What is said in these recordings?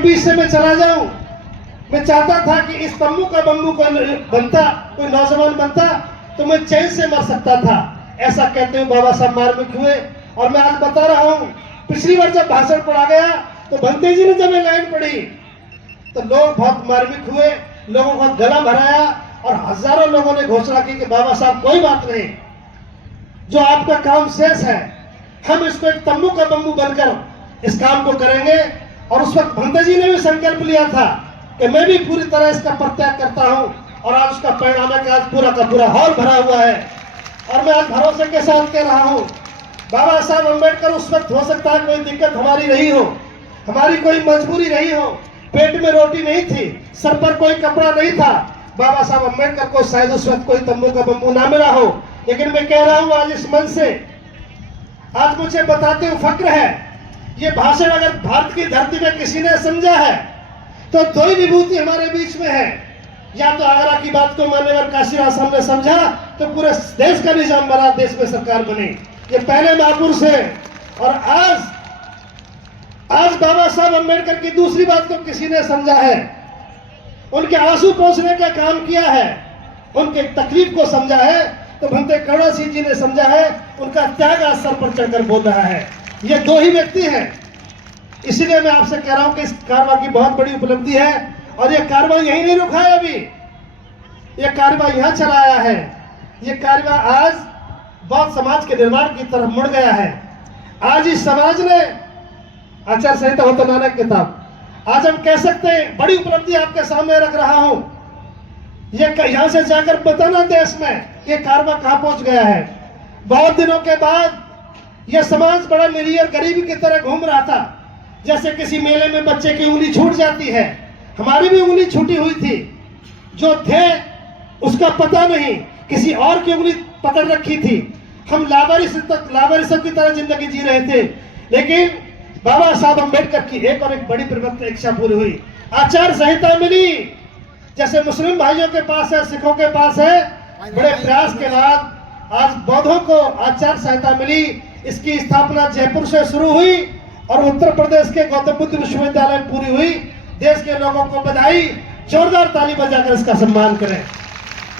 बीच से मैं चला जाऊं। मैं चाहता था कि इस तम्बू का बम्बू कोई बनता, कोई नौजवान बनता तो मैं चैन से मर सकता था। ऐसा कहते हुए बाबा साहब मार्मिक हुए। और मैं आज बता रहा हूं, पिछली बार जब भाषण पढ़ा गया तो भंते जी ने जब ये लाइन पढ़ी तो लोग बहुत मार्मिक हुए, लोगों का गला भराया और हजारों लोगों ने घोषणा की कि बाबा साहब कोई बात नहीं, जो आपका काम शेष है हम इसको एक तंबू का बम्बू बनकर इस काम को करेंगे। और उस वक्त भंते जी ने भी संकल्प लिया था कि मैं भी पूरी तरह इसका परित्याग करता हूं। और आज उसका परिणाम है कि आज पूरा का पूरा हॉल भरा हुआ है। और मैं आज भरोसे के साथ कह रहा हूं, बाबा साहब अम्बेडकर उस वक्त हो सकता है कोई दिक्कत हमारी रही हो, हमारी कोई मजबूरी रही हो, पेट में रोटी नहीं थी, सर पर कोई कपड़ा नहीं था, बाबा साहब अम्बेडकर को शायद उस वक्त कोई तंबू का बम्बू ना मिला हो। लेकिन मैं कह रहा हूं आज इस मन से, आज मुझे बताते हुए फक्र है, ये भाषण अगर भारत की धरती में किसी ने समझा है तो दो ही विभूति हमारे बीच में है। या तो आगरा की बात को मान्यवर काशीराज साहब ने समझा तो पूरे देश का निजाम बना, देश में सरकार बनी। ये पहले महापुरुष है। और आज बाबा साहब अम्बेडकर की दूसरी बात को किसी ने समझा है, उनके आंसू पोंछने का काम किया है, उनके तकलीफ को समझा है तो भंते करुणा सिंह जी ने समझा है, उनका त्याग आज सर पर चढ़कर बोल रहा है। ये दो ही व्यक्ति हैं। इसीलिए मैं आपसे कह रहा हूं कि इस कारवा की बहुत बड़ी उपलब्धि है। और ये कारवा यही नहीं रुका है, अभी ये कारवा यहां चला आया है। ये कारवा आज बौद्ध समाज के निर्माण की तरफ मुड़ गया है। आज इस समाज ने आचार संहिता हो तो नानक किताब, आज हम कह सकते हैं बड़ी उपलब्धि आपके सामने रख रहा हूं। ये यहां से जाकर बताना देश में ये कारवा कहां पहुंच गया है। बहुत दिनों के बाद यह समाज बड़ा निरीह गरीबी की तरह घूम रहा था। जैसे किसी मेले में बच्चे की उंगली छूट जाती है, हमारी भी उंगली छूटी हुई थी। जो थे उसका पता नहीं, किसी और की उंगली पकड़ रखी थी। हम लावारिसों की तरह जिंदगी जी रहे थे। लेकिन बाबा साहब अम्बेडकर की एक और एक बड़ी प्रवृत्ति इच्छा पूरी हुई, आचार संहिता मिली। जैसे मुस्लिम भाइयों के पास है, सिखों के पास है, बड़े प्रयास के बाद आज बौद्धों को आचार संहिता मिली। इसकी स्थापना जयपुर से शुरू हुई और उत्तर प्रदेश के गौतम बुद्ध विश्वविद्यालय में पूरी हुई। देश के लोगों को बधाई, जोरदार ताली बजाकर इसका सम्मान करें।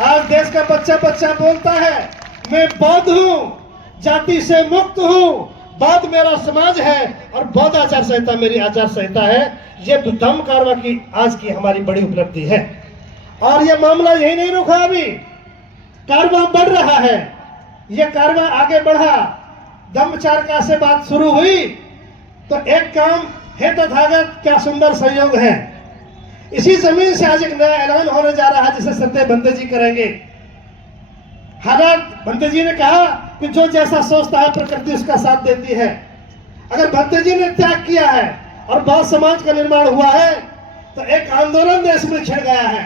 आज देश का बच्चा बच्चा बोलता है मैं बौद्ध हूं, जाति से मुक्त हूं, बौद्ध मेरा समाज है और बौद्ध आचार संहिता मेरी आचार संहिता है। ये धम्म कारवा की आज की हमारी बड़ी उपलब्धि है। और ये मामला यही नहीं रुका, अभी कारवा बढ़ रहा है। ये कारवा आगे बढ़ा, धम्मचक्र से बात शुरू हुई तो एक काम हे तथागत, क्या सुंदर संयोग है। इसी जमीन से आज एक नया ऐलान होने जा रहा है जिसे सत्य भंते जी करेंगे। हालात भंते जी ने कहा कि जो जैसा सोचता है प्रकृति उसका साथ देती है। अगर भंते जी ने त्याग किया है और बौद्ध समाज का निर्माण हुआ है तो एक आंदोलन देश में छिड़ गया है।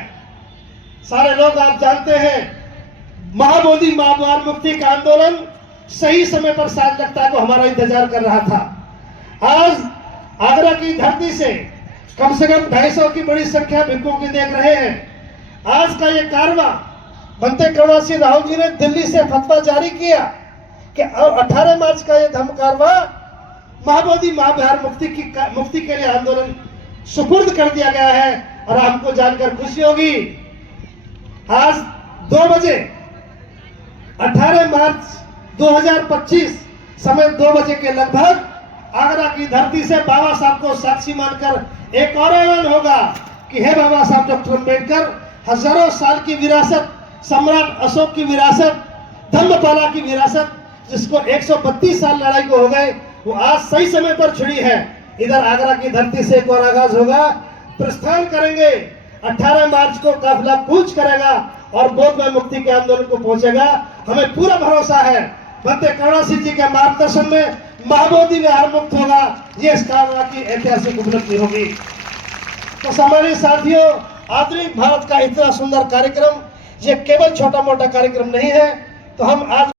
सारे लोग आप जानते हैं, महाबोधि महाद्वार मुक्ति का आंदोलन सही समय पर साथ लगता को हमारा इंतजार कर रहा था। आज आगरा की धरती से कम 250 की बड़ी संख्या भिक्षुओं की देख रहे हैं। आज का ये कारवा भंते करुणा सिंह राहुल जी ने दिल्ली से फतवा जारी किया कि 18 मार्च का ये धम्म कारवा महाबोधि महाविहार मुक्ति के लिए आंदोलन सुपुर्द कर दिया गया है। और आपको जानकर खुशी होगी, आज 2 बजे 18 मार्च 2025 समय 2 बजे के लगभग आगरा की धरती से बाबा साहब को साक्षी मानकर एक और ऐलान होगा कि हे बाबा साहब डॉक्टर अम्बेडकर, हजारों साल की विरासत, सम्राट अशोक की विरासत, धम्मपाला की विरासत, जिसको 132 साल लड़ाई को हो गए, वो आज सही समय पर छिड़ी है। इधर आगरा की धरती से एक और आगाज होगा, प्रस्थान करेंगे। 18 मार्च को काफिला कूच करेगा और बौद्ध में मुक्ति के आंदोलन को पहुंचेगा। हमें पूरा भरोसा है भंते करुणा सिंह जी के मार्गदर्शन में महाबोधि विहार मुक्त होगा। ये इस कारवा की ऐतिहासिक उपलब्धि होगी। तो सम्मानित साथियों, आधुनिक भारत का इतना सुंदर कार्यक्रम ये केवल छोटा मोटा कार्यक्रम नहीं है। तो हम आज